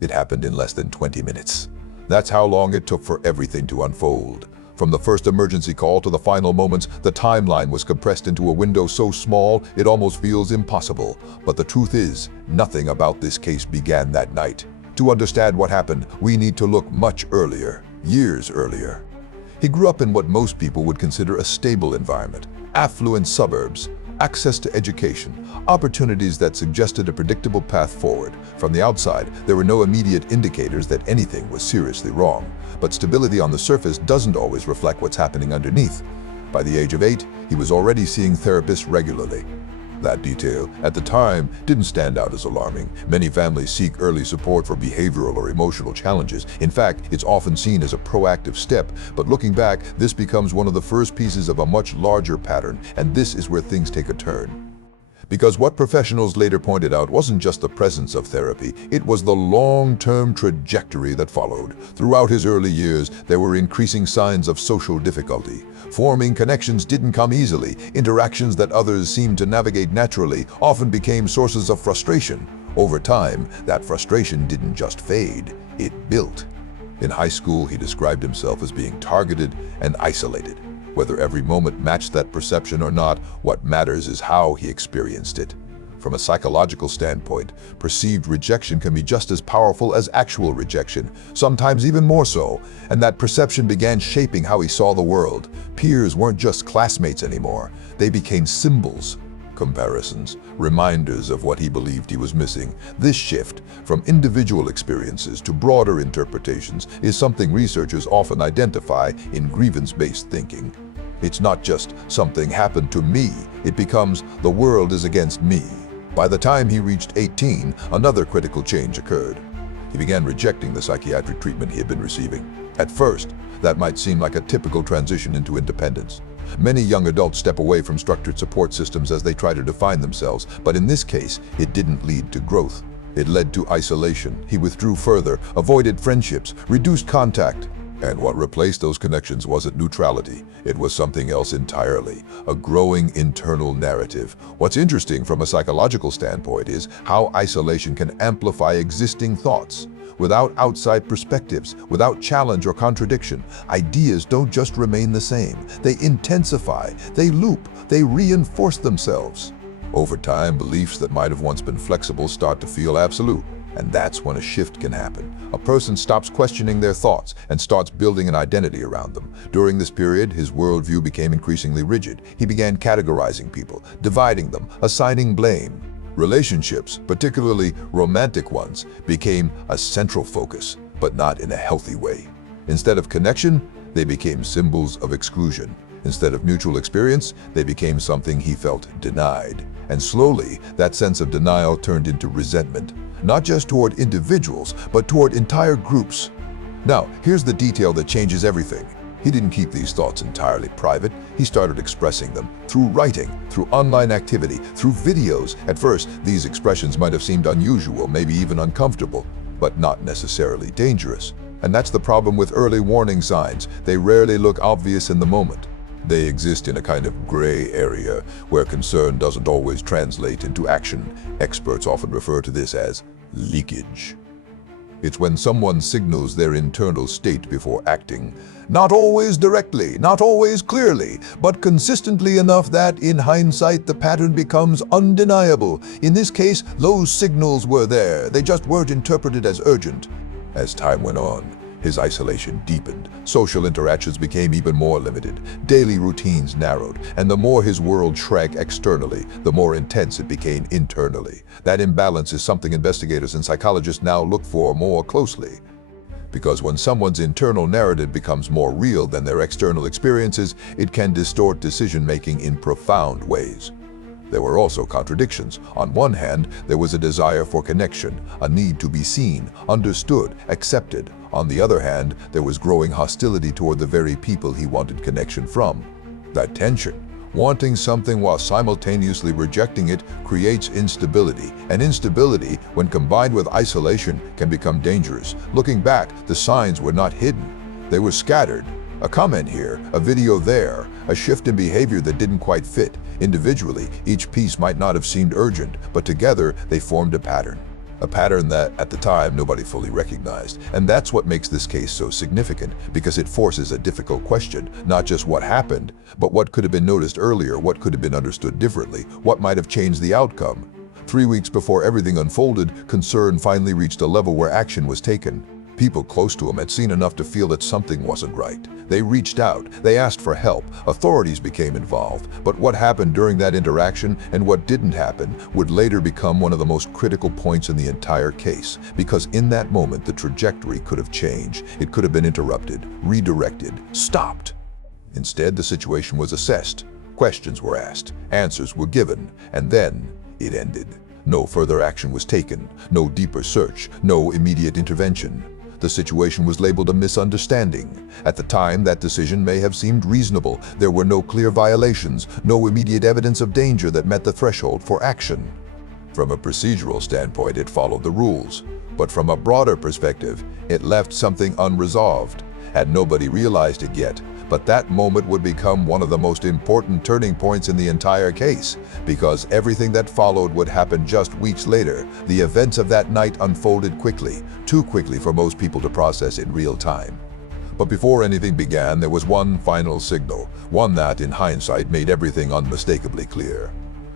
It happened in less than 20 minutes. That's how long it took for everything to unfold. From the first emergency call to the final moments, the timeline was compressed into a window so small it almost feels impossible. But the truth is, nothing about this case began that night. To understand what happened, we need to look much earlier, years earlier. He grew up in what most people would consider a stable environment, affluent suburbs, access to education, opportunities that suggested a predictable path forward. From the outside, there were no immediate indicators that anything was seriously wrong. But stability on the surface doesn't always reflect what's happening underneath. By the age of 8, he was already seeing therapists regularly. That detail, at the time, didn't stand out as alarming. Many families seek early support for behavioral or emotional challenges. In fact, it's often seen as a proactive step. But looking back, this becomes one of the first pieces of a much larger pattern, and this is where things take a turn. Because what professionals later pointed out wasn't just the presence of therapy, it was the long-term trajectory that followed. Throughout his early years, there were increasing signs of social difficulty. Forming connections didn't come easily. Interactions that others seemed to navigate naturally often became sources of frustration. Over time, that frustration didn't just fade, it built. In high school, he described himself as being targeted and isolated. Whether every moment matched that perception or not, what matters is how he experienced it. From a psychological standpoint, perceived rejection can be just as powerful as actual rejection, sometimes even more so, and that perception began shaping how he saw the world. Peers weren't just classmates anymore, they became symbols, comparisons, reminders of what he believed he was missing. This shift from individual experiences to broader interpretations is something researchers often identify in grievance-based thinking. It's not just something happened to me, it becomes the world is against me. By the time he reached 18, another critical change occurred. He began rejecting the psychiatric treatment he had been receiving. At first, that might seem like a typical transition into independence. Many young adults step away from structured support systems as they try to define themselves, but in this case, it didn't lead to growth. It led to isolation. He withdrew further, avoided friendships, reduced contact. And what replaced those connections wasn't neutrality, it was something else entirely, a growing internal narrative. What's interesting from a psychological standpoint is how isolation can amplify existing thoughts. Without outside perspectives, without challenge or contradiction, ideas don't just remain the same. They intensify, they loop, they reinforce themselves. Over time, beliefs that might have once been flexible start to feel absolute. And that's when a shift can happen. A person stops questioning their thoughts and starts building an identity around them. During this period, his worldview became increasingly rigid. He began categorizing people, dividing them, assigning blame. Relationships, particularly romantic ones, became a central focus, but not in a healthy way. Instead of connection, they became symbols of exclusion. Instead of mutual experience, they became something he felt denied. And slowly, that sense of denial turned into resentment. Not just toward individuals, but toward entire groups. Now, here's the detail that changes everything. He didn't keep these thoughts entirely private. He started expressing them through writing, through online activity, through videos. At first, these expressions might have seemed unusual, maybe even uncomfortable, but not necessarily dangerous. And that's the problem with early warning signs. They rarely look obvious in the moment. They exist in a kind of gray area where concern doesn't always translate into action. Experts often refer to this as leakage. It's when someone signals their internal state before acting. Not always directly, not always clearly, but consistently enough that, in hindsight, the pattern becomes undeniable. In this case, those signals were there. They just weren't interpreted as urgent. As time went on, his isolation deepened. Social interactions became even more limited. Daily routines narrowed, and the more his world shrank externally, the more intense it became internally. That imbalance is something investigators and psychologists now look for more closely. Because when someone's internal narrative becomes more real than their external experiences, it can distort decision-making in profound ways. There were also contradictions. On one hand, there was a desire for connection, a need to be seen, understood, accepted. On the other hand, there was growing hostility toward the very people he wanted connection from. That tension, wanting something while simultaneously rejecting it, creates instability. And instability, when combined with isolation, can become dangerous. Looking back, the signs were not hidden. They were scattered. A comment here, a video there, a shift in behavior that didn't quite fit. Individually, each piece might not have seemed urgent, but together they formed a pattern. A pattern that, at the time, nobody fully recognized. And that's what makes this case so significant, because it forces a difficult question, not just what happened, but what could have been noticed earlier, what could have been understood differently, what might have changed the outcome. 3 weeks before everything unfolded, concern finally reached a level where action was taken. People close to him had seen enough to feel that something wasn't right. They reached out, they asked for help, authorities became involved. But what happened during that interaction and what didn't happen would later become one of the most critical points in the entire case. Because in that moment, the trajectory could have changed. It could have been interrupted, redirected, stopped. Instead, the situation was assessed. Questions were asked, answers were given, and then it ended. No further action was taken, no deeper search, no immediate intervention. The situation was labeled a misunderstanding. At the time, that decision may have seemed reasonable. There were no clear violations, no immediate evidence of danger that met the threshold for action. From a procedural standpoint, it followed the rules. But from a broader perspective, it left something unresolved. And nobody realized it yet. But that moment would become one of the most important turning points in the entire case, because everything that followed would happen just weeks later. The events of that night unfolded quickly, too quickly for most people to process in real time. But before anything began, there was one final signal, one that, in hindsight, made everything unmistakably clear.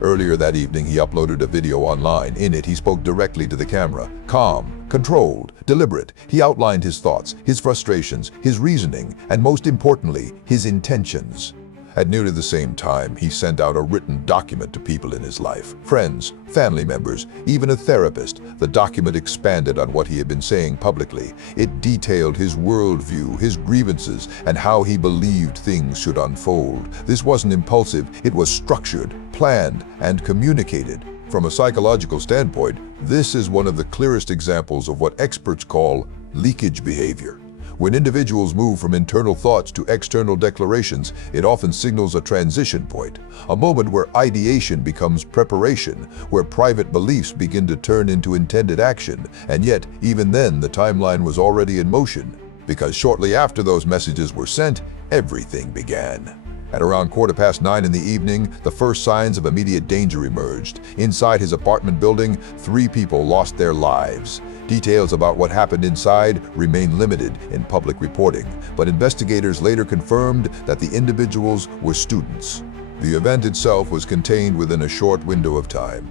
Earlier that evening, he uploaded a video online. In it, he spoke directly to the camera. Calm, controlled, deliberate. He outlined his thoughts, his frustrations, his reasoning, and most importantly, his intentions. At nearly the same time, he sent out a written document to people in his life, friends, family members, even a therapist. The document expanded on what he had been saying publicly. It detailed his worldview, his grievances, and how he believed things should unfold. This wasn't impulsive, it was structured, planned, and communicated. From a psychological standpoint, this is one of the clearest examples of what experts call leakage behavior. When individuals move from internal thoughts to external declarations, it often signals a transition point, a moment where ideation becomes preparation, where private beliefs begin to turn into intended action. And yet, even then, the timeline was already in motion, because shortly after those messages were sent, everything began. At around 9:15 in the evening, the first signs of immediate danger emerged. Inside his apartment building, 3 people lost their lives. Details about what happened inside remain limited in public reporting, but investigators later confirmed that the individuals were students. The event itself was contained within a short window of time,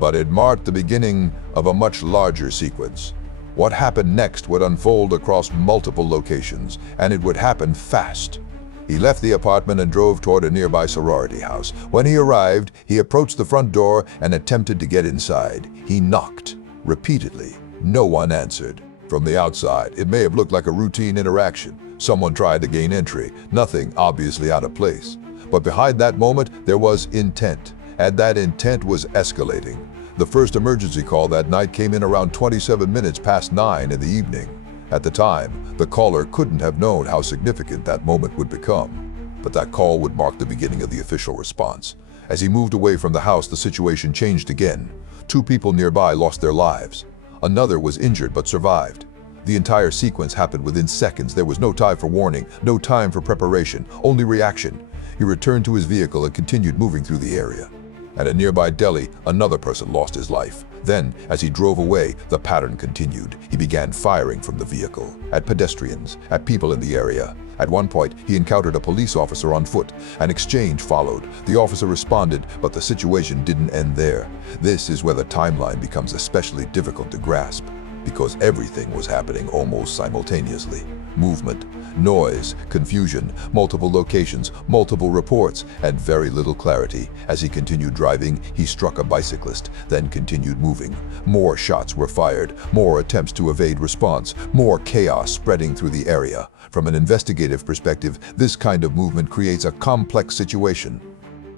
but it marked the beginning of a much larger sequence. What happened next would unfold across multiple locations, and it would happen fast. He left the apartment and drove toward a nearby sorority house. When he arrived, he approached the front door and attempted to get inside. He knocked repeatedly. No one answered. From the outside, it may have looked like a routine interaction. Someone tried to gain entry, nothing obviously out of place. But behind that moment, there was intent, and that intent was escalating. The first emergency call that night came in around 27 minutes past 9 in the evening. At the time, the caller couldn't have known how significant that moment would become. But that call would mark the beginning of the official response. As he moved away from the house, the situation changed again. 2 people nearby lost their lives. Another was injured but survived. The entire sequence happened within seconds. There was no time for warning, no time for preparation, only reaction. He returned to his vehicle and continued moving through the area. At a nearby deli, another person lost his life. Then, as he drove away, the pattern continued. He began firing from the vehicle, at pedestrians, at people in the area. At one point, he encountered a police officer on foot. An exchange followed. The officer responded, but the situation didn't end there. This is where the timeline becomes especially difficult to grasp, because everything was happening almost simultaneously. Movement, noise, confusion, multiple locations, multiple reports, and very little clarity. As he continued driving, he struck a bicyclist, then continued moving. More shots were fired, more attempts to evade response, more chaos spreading through the area. From an investigative perspective, this kind of movement creates a complex situation.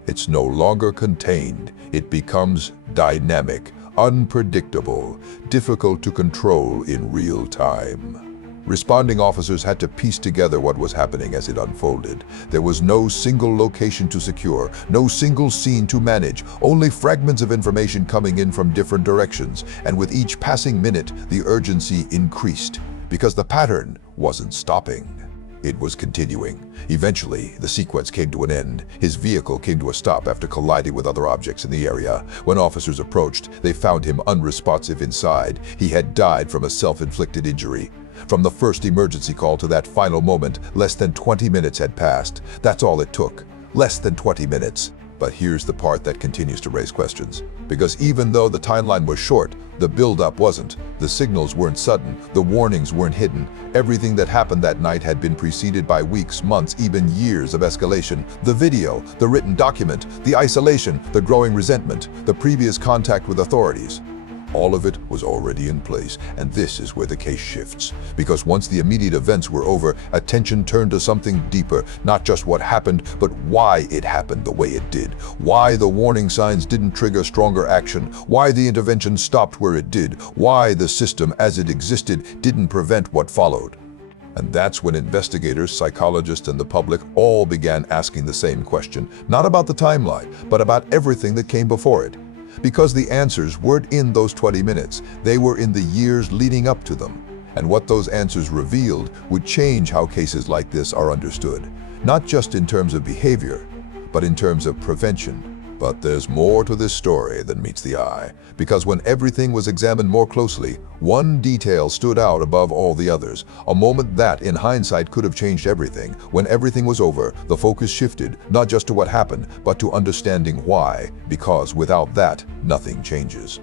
It's no longer contained. It becomes dynamic, unpredictable, difficult to control in real time. Responding officers had to piece together what was happening as it unfolded. There was no single location to secure, no single scene to manage, only fragments of information coming in from different directions, and with each passing minute, the urgency increased, because the pattern wasn't stopping. It was continuing. Eventually, the sequence came to an end. His vehicle came to a stop after colliding with other objects in the area. When officers approached, they found him unresponsive inside. He had died from a self-inflicted injury. From the first emergency call to that final moment, less than 20 minutes had passed. That's all it took. Less than 20 minutes. But here's the part that continues to raise questions. Because even though the timeline was short, the build-up wasn't. The signals weren't sudden. The warnings weren't hidden. Everything that happened that night had been preceded by weeks, months, even years of escalation. The video, the written document, the isolation, the growing resentment, the previous contact with authorities. All of it was already in place, and this is where the case shifts. Because once the immediate events were over, attention turned to something deeper, not just what happened, but why it happened the way it did. Why the warning signs didn't trigger stronger action, why the intervention stopped where it did, why the system as it existed didn't prevent what followed. And that's when investigators, psychologists, and the public all began asking the same question, not about the timeline, but about everything that came before it. Because the answers weren't in those 20 minutes, they were in the years leading up to them. And what those answers revealed would change how cases like this are understood, not just in terms of behavior, but in terms of prevention. But there's more to this story than meets the eye, because when everything was examined more closely, one detail stood out above all the others, a moment that, in hindsight, could have changed everything. When everything was over, the focus shifted, not just to what happened, but to understanding why, because without that, nothing changes.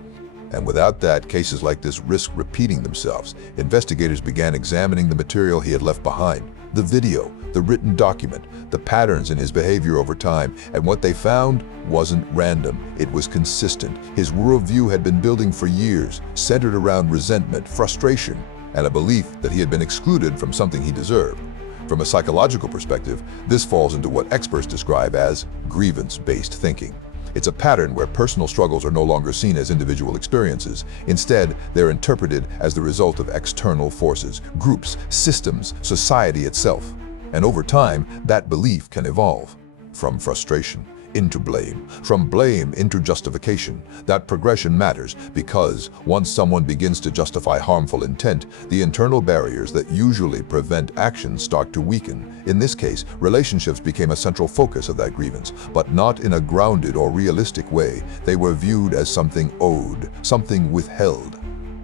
And without that, cases like this risk repeating themselves. Investigators began examining the material he had left behind, the video, the written document, the patterns in his behavior over time, and what they found wasn't random. It was consistent. His worldview had been building for years, centered around resentment, frustration, and a belief that he had been excluded from something he deserved. From a psychological perspective, this falls into what experts describe as grievance-based thinking. It's a pattern where personal struggles are no longer seen as individual experiences. Instead, they're interpreted as the result of external forces, groups, systems, society itself. And over time, that belief can evolve from frustration into blame, from blame into justification. That progression matters because once someone begins to justify harmful intent, the internal barriers that usually prevent action start to weaken. In this case, relationships became a central focus of that grievance, but not in a grounded or realistic way. They were viewed as something owed, something withheld,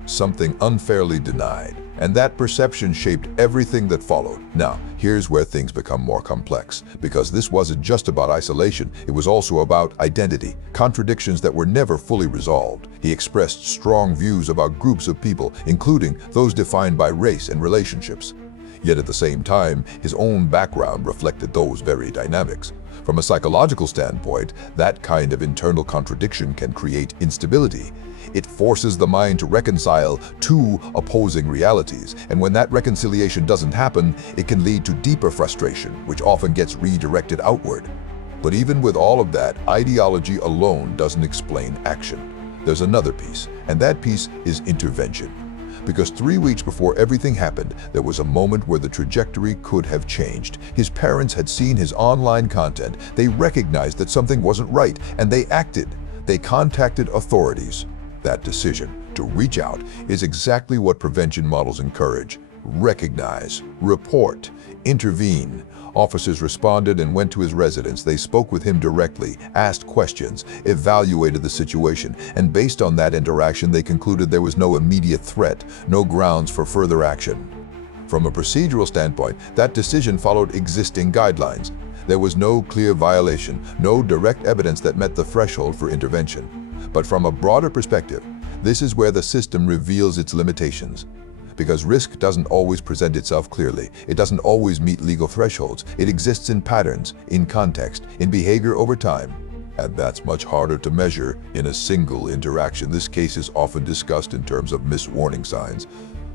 something unfairly denied. And that perception shaped everything that followed. Now, here's where things become more complex, because this wasn't just about isolation, it was also about identity, contradictions that were never fully resolved. He expressed strong views about groups of people, including those defined by race and relationships. Yet at the same time, his own background reflected those very dynamics. From a psychological standpoint, that kind of internal contradiction can create instability. It forces the mind to reconcile two opposing realities, and when that reconciliation doesn't happen, it can lead to deeper frustration, which often gets redirected outward. But even with all of that, ideology alone doesn't explain action. There's another piece, and that piece is intervention. Because 3 weeks before everything happened, there was a moment where the trajectory could have changed. His parents had seen his online content, they recognized that something wasn't right, and they acted. They contacted authorities. That decision to reach out is exactly what prevention models encourage. Recognize, report, intervene. Officers responded and went to his residence. They spoke with him directly, asked questions, evaluated the situation, and based on that interaction, they concluded there was no immediate threat, no grounds for further action. From a procedural standpoint, that decision followed existing guidelines. There was no clear violation, no direct evidence that met the threshold for intervention. But from a broader perspective, this is where the system reveals its limitations. Because risk doesn't always present itself clearly. It doesn't always meet legal thresholds. It exists in patterns, in context, in behavior over time. And that's much harder to measure in a single interaction. This case is often discussed in terms of missed warning signs.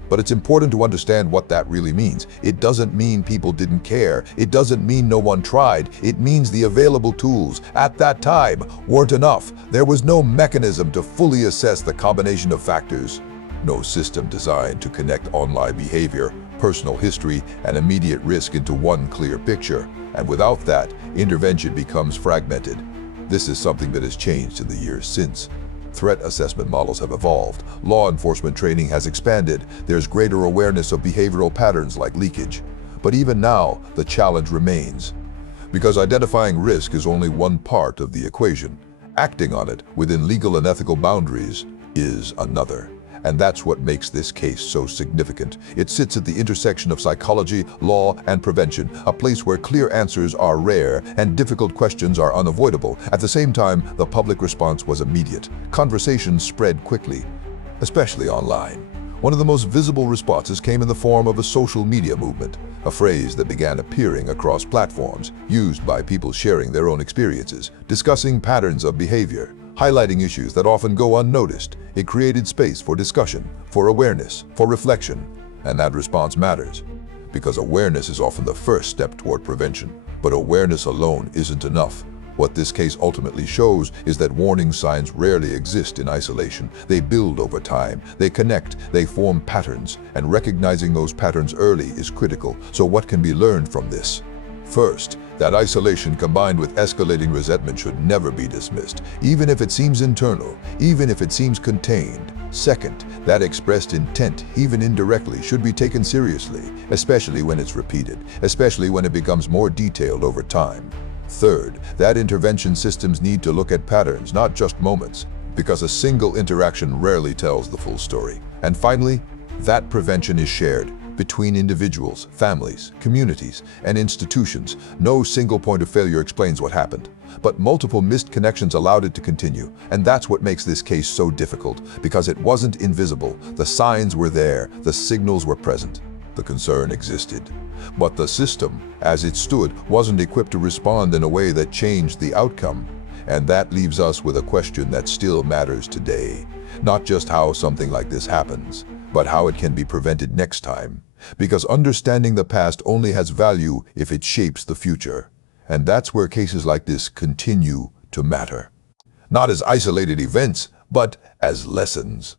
But it's important to understand what that really means. It doesn't mean people didn't care. It doesn't mean no one tried. It means the available tools at that time weren't enough. There was no mechanism to fully assess the combination of factors. No system designed to connect online behavior, personal history, and immediate risk into one clear picture. And without that, intervention becomes fragmented. This is something that has changed in the years since. Threat assessment models have evolved. Law enforcement training has expanded. There's greater awareness of behavioral patterns like leakage. But even now, the challenge remains. Because identifying risk is only one part of the equation. Acting on it within legal and ethical boundaries is another. And that's what makes this case so significant. It sits at the intersection of psychology, law, and prevention, a place where clear answers are rare and difficult questions are unavoidable. At the same time, the public response was immediate. Conversations spread quickly, especially online. One of the most visible responses came in the form of a social media movement, a phrase that began appearing across platforms, used by people sharing their own experiences, discussing patterns of behavior, highlighting issues that often go unnoticed. It created space for discussion, for awareness, for reflection. And that response matters, because awareness is often the first step toward prevention. But awareness alone isn't enough. What this case ultimately shows is that warning signs rarely exist in isolation. They build over time, they connect, they form patterns, and recognizing those patterns early is critical. So what can be learned from this? First, that isolation combined with escalating resentment should never be dismissed, even if it seems internal, even if it seems contained. Second, that expressed intent, even indirectly, should be taken seriously, especially when it's repeated, especially when it becomes more detailed over time. Third, that intervention systems need to look at patterns, not just moments, because a single interaction rarely tells the full story. And finally, that prevention is shared between individuals, families, communities, and institutions. No single point of failure explains what happened, but multiple missed connections allowed it to continue. And that's what makes this case so difficult, because it wasn't invisible. The signs were there, the signals were present, the concern existed. But the system, as it stood, wasn't equipped to respond in a way that changed the outcome. And that leaves us with a question that still matters today. Not just how something like this happens, but how it can be prevented next time. Because understanding the past only has value if it shapes the future. And that's where cases like this continue to matter. Not as isolated events, but as lessons.